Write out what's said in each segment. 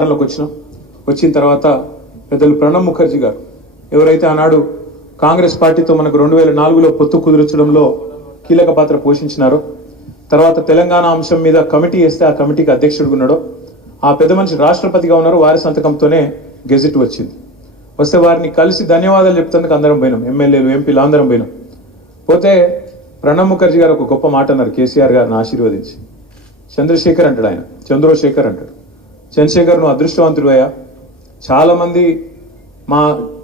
వచ్చిన తర్వాత పెద్దలు ప్రణబ్ ముఖర్జీ గారు ఎవరైతే ఆనాడు కాంగ్రెస్ పార్టీతో మనకు 2004లో పొత్తు కుదుర్చడంలో కీలక పాత్ర పోషించినారో, తర్వాత తెలంగాణ అంశం మీద కమిటీ వేస్తే ఆ కమిటీకి అధ్యక్షుడిగా ఉన్నాడో ఆ పెద్ద మనిషి రాష్ట్రపతిగా ఉన్నారు. వారి సంతకంతోనే గెజిట్ వచ్చింది. వస్తే వారిని కలిసి ధన్యవాదాలు చెప్తానికి అందరం పోయినాం, ఎమ్మెల్యేలు ఎంపీలు అందరం పోయినాం. పోతే ప్రణబ్ ముఖర్జీ గారు ఒక గొప్ప మాట అన్నారు కేసీఆర్ గారిని ఆశీర్వదించి. చంద్రశేఖర్ అంటాడు, ఆయన చంద్రశేఖర్ అంటాడు. చంద్రశేఖర్, నువ్వు అదృష్టవంతుడివయ్యా. చాలామంది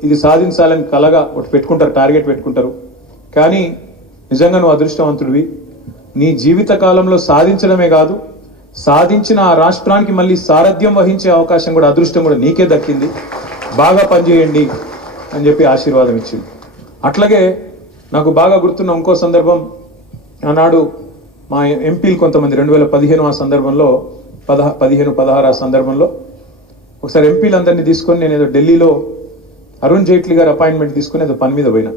ఇది సాధించాలని కలగా ఒకటి పెట్టుకుంటారు, టార్గెట్ పెట్టుకుంటారు. కానీ నిజంగా నువ్వు అదృష్టవంతుడివి. నీ జీవిత కాలంలో సాధించడమే కాదు, సాధించిన ఆ రాష్ట్రానికి మళ్ళీ సారథ్యం వహించే అవకాశం కూడా, అదృష్టం కూడా నీకే దక్కింది. బాగా పనిచేయండి అని చెప్పి ఆశీర్వాదం ఇచ్చింది. అట్లాగే నాకు బాగా గుర్తున్న ఇంకో సందర్భం, ఆనాడు మా ఎంపీలు కొంతమంది 2015 ఆ సందర్భంలో 15-16 ఆ సందర్భంలో ఒకసారి ఎంపీలందరినీ తీసుకొని నేను ఏదో ఢిల్లీలో అరుణ్ జైట్లీ గారు అపాయింట్మెంట్ తీసుకుని ఏదో పని మీద పోయినా.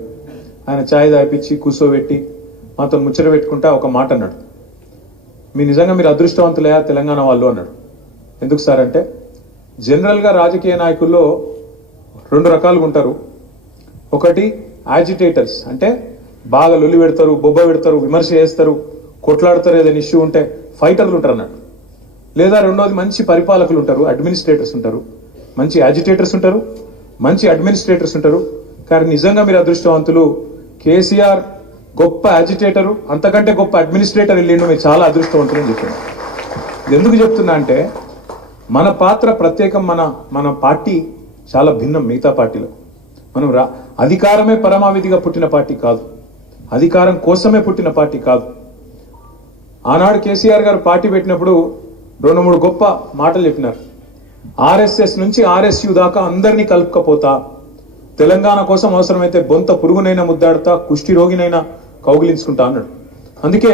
ఆయన ఛాయ్ తాగిపించి కూర్చోబెట్టి మాతో ముచ్చట పెట్టుకుంటా ఒక మాట అన్నాడు, నిజంగా మీరు అదృష్టవంతులయ్యా తెలంగాణ వాళ్ళు అన్నాడు. ఎందుకు సార్ అంటే, జనరల్గా రాజకీయ నాయకుల్లో 2 రకాలుగా ఉంటారు. ఒకటి యాజిటేటర్స్, అంటే బాగా లొల్లి పెడతారు, బొబ్బ పెడతారు, విమర్శ చేస్తారు, కొట్లాడతారు, ఏదైనా ఇష్యూ ఉంటే ఫైటర్లు ఉంటారు అన్నాడు. లేదా రెండోది మంచి పరిపాలకులు ఉంటారు, అడ్మినిస్ట్రేటర్స్ ఉంటారు. మంచి యాజిటేటర్స్ ఉంటారు, మంచి అడ్మినిస్ట్రేటర్స్ ఉంటారు. కానీ నిజంగా మీరు అదృష్టవంతులు. కేసీఆర్ గొప్ప యాజిటేటరు, అంతకంటే గొప్ప అడ్మినిస్ట్రేటర్ వెళ్ళిండు, మీరు చాలా అదృష్టవంతులు అని చెప్పాను. ఎందుకు చెప్తున్నా అంటే, మన పాత్ర ప్రత్యేకం. మన పార్టీ చాలా భిన్నం మిగతా పార్టీలో. మనం అధికారమే పరమావధిగా పుట్టిన పార్టీ కాదు, అధికారం కోసమే పుట్టిన పార్టీ కాదు. ఆనాడు కేసీఆర్ గారు పార్టీ పెట్టినప్పుడు 2-3 గొప్ప మాటలు చెప్పినారు. ఆర్ఎస్ఎస్ నుంచి ఆర్ఎస్యు దాకా అందరినీ కలుపుకపోతా, తెలంగాణ కోసం అవసరమైతే బొంత పురుగునైనా ముద్దాడుతా, కుష్టి రోగినైనా కౌగిలించుకుంటా అన్నాడు. అందుకే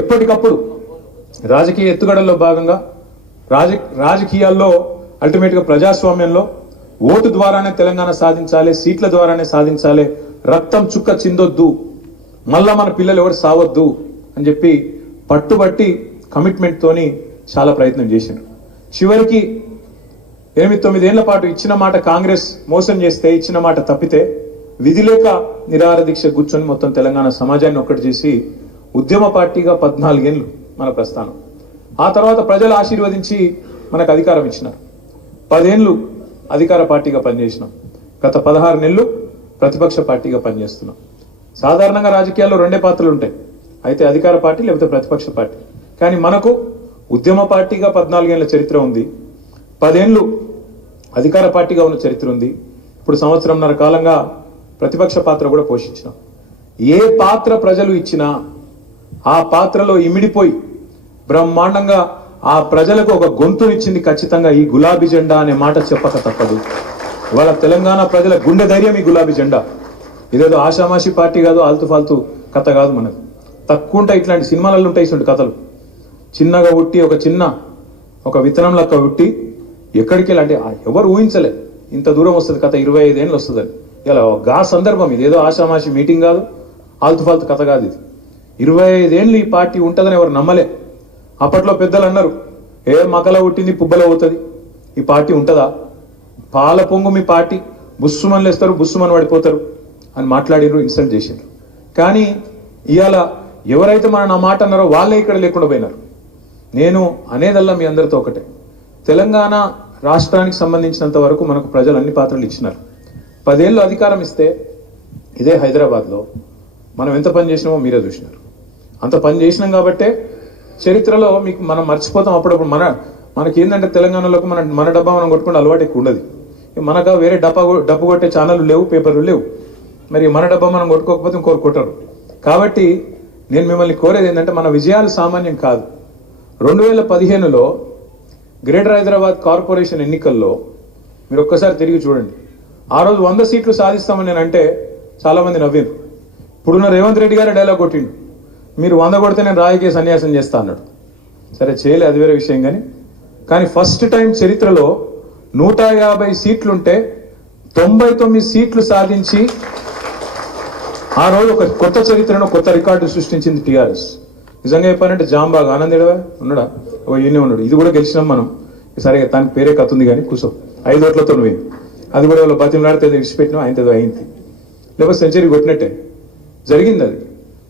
ఎప్పటికప్పుడు రాజకీయ ఎత్తుగడల్లో భాగంగా రాజకీయాల్లో అల్టిమేట్గా ప్రజాస్వామ్యంలో ఓటు ద్వారానే తెలంగాణ సాధించాలి, సీట్ల ద్వారానే సాధించాలి, రక్తం చుక్క చిందొద్దు, మళ్ళా మన పిల్లలు ఎవరు సావద్దు అని చెప్పి పట్టుబట్టి కమిట్మెంట్ తోని చాలా ప్రయత్నం చేశారు. చివరికి 8-9 ఏళ్ల పాటు ఇచ్చిన మాట కాంగ్రెస్ మోసం చేస్తే, ఇచ్చిన మాట తప్పితే విధి లేక నిరాహార దీక్ష కూర్చొని మొత్తం తెలంగాణ సమాజాన్ని ఒక్కటి చేసి ఉద్యమ పార్టీగా 14 ఏళ్ళు మన ప్రస్థానం. ఆ తర్వాత ప్రజలు ఆశీర్వదించి మనకు అధికారం ఇచ్చినారు. 10 ఏళ్ళు అధికార పార్టీగా పనిచేసినాం. గత 16 నెలలు ప్రతిపక్ష పార్టీగా పనిచేస్తున్నాం. సాధారణంగా రాజకీయాల్లో 2 పాత్రలు ఉంటాయి, అయితే అధికార పార్టీ లేకపోతే ప్రతిపక్ష పార్టీ. కానీ మనకు ఉద్యమ పార్టీగా 14 ఏళ్ల చరిత్ర ఉంది, 10 ఏళ్ళు అధికార పార్టీగా ఉన్న చరిత్ర ఉంది. ఇప్పుడు 1.5 సంవత్సరం కాలంగా ప్రతిపక్ష పాత్ర కూడా పోషించినాం. ఏ పాత్ర ప్రజలు ఇచ్చినా ఆ పాత్రలో ఇమిడిపోయి బ్రహ్మాండంగా ఆ ప్రజలకు ఒక గొంతునిచ్చింది ఖచ్చితంగా ఈ గులాబీ జెండా అనే మాట చెప్పక తప్పదు. ఇవాళ తెలంగాణ ప్రజల గుండె ధైర్యం ఈ గులాబీ జెండా. ఇదేదో ఆషామాషి పార్టీ కాదు, ఆల్తు ఫాల్తు కథ కాదు. మనకు తక్కువ ఉంటాయి, ఇట్లాంటి సినిమాలలో ఉంటాయి ఇటువంటి కథలు. చిన్నగా ఉట్టి ఒక విత్తనం లెక్క ఉట్టి ఎక్కడికి వెళ్ళంటే ఎవరు ఊహించలే ఇంత దూరం వస్తుంది కథ, 25 ఏళ్ళు వస్తుందని. ఇలా గా సందర్భం, ఇది ఏదో ఆషామాషి మీటింగ్ కాదు, ఆల్తు ఫాల్తు కథ కాదు. ఇది 25 ఏళ్ళు ఈ పార్టీ ఉంటుందని ఎవరు నమ్మలే. అప్పట్లో పెద్దలు అన్నారు, మకల ఉట్టింది పుబ్బల అవుతుంది, ఈ పార్టీ ఉంటుందా, పాల పొంగు మీ పార్టీ, బుస్సుమని లేస్తారు, బుస్సుమని పడిపోతారు అని మాట్లాడిరు, ఇన్సల్ట్ చేశారు. కానీ ఇవాళ ఎవరైతే మన మాట అన్నారో వాళ్ళే ఇక్కడ లేకుండా పోయినారు. నేను అనేదల్లా మీ అందరితో ఒకటే, తెలంగాణ రాష్ట్రానికి సంబంధించినంత వరకు మనకు ప్రజలు అన్ని పాత్రలు ఇచ్చినారు. 10 ఏళ్ళు అధికారం ఇస్తే ఇదే హైదరాబాద్లో మనం ఎంత పని చేసినామో మీరే చూసినారు. అంత పని చేసినాం కాబట్టే చరిత్రలో మీకు మనం మర్చిపోతాం. అప్పుడప్పుడు మనకి ఏంటంటే తెలంగాణలోకి మన డబ్బా మనం కొట్టుకుంటే అలవాటు ఎక్కువ ఉండదు. మనకు వేరే డబ్బు కొట్టే ఛానళ్ళు లేవు, పేపర్లు లేవు. మరి మన డబ్బా మనం కొట్టుకోకపోతే ఇంకోరు కొట్టరు. కాబట్టి నేను మిమ్మల్ని కోరేది ఏంటంటే, మన విజయాలు సామాన్యం కాదు. 2015లో గ్రేటర్ హైదరాబాద్ కార్పొరేషన్ ఎన్నికల్లో మీరు ఒక్కసారి తిరిగి చూడండి. ఆ రోజు 100 సీట్లు సాధిస్తామని నేను అంటే చాలామంది నవ్వారు. ఇప్పుడున్న రేవంత్ రెడ్డి గారే డైలాగ్ కొట్టిండు, మీరు 100 కొడితే నేను రాజకీయ సన్యాసం చేస్తా అన్నాడు. సరే చేయలే, అది వేరే విషయం. కానీ ఫస్ట్ టైం చరిత్రలో 150 సీట్లుంటే 99 సీట్లు సాధించి ఆ రోజు ఒక కొత్త చరిత్రను, కొత్త రికార్డు సృష్టించింది టీఆర్ఎస్. నిజంగా చెప్పాలంటే జాంబాగ్ ఆనందేడవా ఉన్నాడా, ఈయనే ఉన్నాడు. ఇది కూడా గెలిచినాం మనం. సరే దానికి పేరే కథ ఉంది కానీ కూర్చో 5 ఓట్లతో పోయింది. అది కూడా వాళ్ళ బతిమలాడితే విడిచిపెట్టినా ఆయన ఏదో అయింది, లేకపోతే సెంచరీ కొట్టినట్టే జరిగింది అది.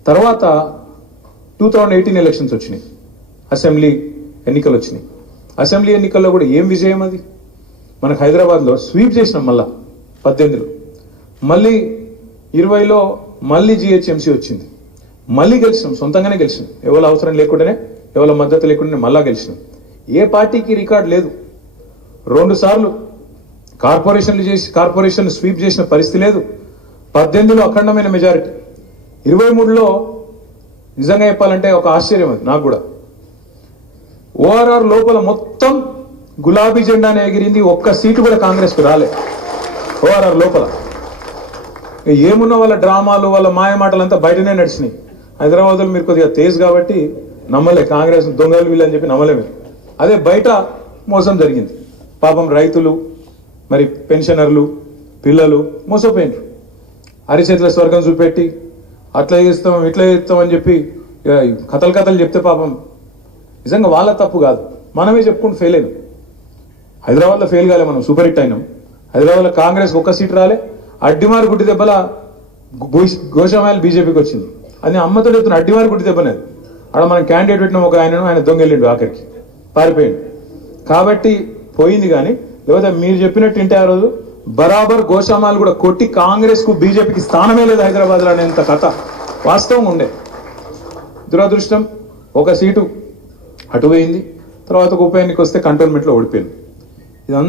తర్వాత 2018 ఎలక్షన్స్ వచ్చినాయి, అసెంబ్లీ ఎన్నికలు వచ్చినాయి. అసెంబ్లీ ఎన్నికల్లో కూడా ఏం విజయం అది, మనకు హైదరాబాద్లో స్వీప్ చేసినాం. మళ్ళా 18లో, మళ్ళీ 20లో మళ్ళీ జిహెచ్ఎంసీ వచ్చింది, మళ్ళీ గెలిచినాం, సొంతంగానే గెలిచినాం, ఎవరి అవసరం లేకుండానే ఎవరి మద్దతు లేకుండానే మళ్ళా గెలిచినాం. ఏ పార్టీకి రికార్డు లేదు. 2 సార్లు కార్పొరేషన్ స్వీప్ చేసిన పరిస్థితి లేదు. 18లో అఖండమైన మెజారిటీ, 23లో నిజంగా చెప్పాలంటే ఒక ఆశ్చర్యం అది నాకు కూడా. ఓఆర్ఆర్ లోపల మొత్తం గులాబీ జెండానే ఎగిరింది, ఒక్క సీటు కూడా కాంగ్రెస్కు రాలే ఓఆర్ఆర్ లోపల. ఏమున్న వాళ్ళ డ్రామాలు వాళ్ళ మాయమాటలంతా బయటనే నడిచినాయి. హైదరాబాద్లో మీరు కొద్దిగా తేజ్ కాబట్టి నమ్మలే, కాంగ్రెస్ దొంగలు వీళ్ళని చెప్పి నమ్మలేము. అదే బయట మోసం జరిగింది. పాపం రైతులు, మరి పెన్షనర్లు, పిల్లలు మోసపోయినారు. అరిచేతుల స్వర్గం చూపెట్టి అట్లా చేస్తాం ఇట్లా చేస్తాం అని చెప్పి కథలు చెప్తే పాపం నిజంగా వాళ్ళ తప్పు కాదు, మనమే చెప్పుకుంటూ ఫెయిల్ అయినాం. హైదరాబాద్లో ఫెయిల్ కాలే, మనం సూపర్ హిట్ అయినాం. హైదరాబాద్లో కాంగ్రెస్ ఒక్క సీటు రాలే, అడ్డిమారు గుడ్డి దెబ్బల గోషామాయిల్ బీజేపీకి వచ్చింది. అది అమ్మతో చెప్తున్న అడ్డిమారు గుడ్డి దెబ్బనేది. అక్కడ మనం క్యాండిడేట్ పెట్టినాం ఒక ఆయన దొంగెళ్ళిండు, ఆఖరికి పారిపోయిండు. కాబట్టి పోయింది. కానీ లేకపోతే మీరు చెప్పినట్టు ఇంటే ఆ రోజు బరాబర్ గోషామాలు కూడా కొట్టి కాంగ్రెస్కు బీజేపీకి స్థానమే లేదు హైదరాబాద్లో అనేంత కథ వాస్తవం ఉండే. దురదృష్టం ఒక సీటు అటు పోయింది. తర్వాత ఉప ఎన్నిక వస్తే కంటోన్మెంట్లో ఓడిపోయింది.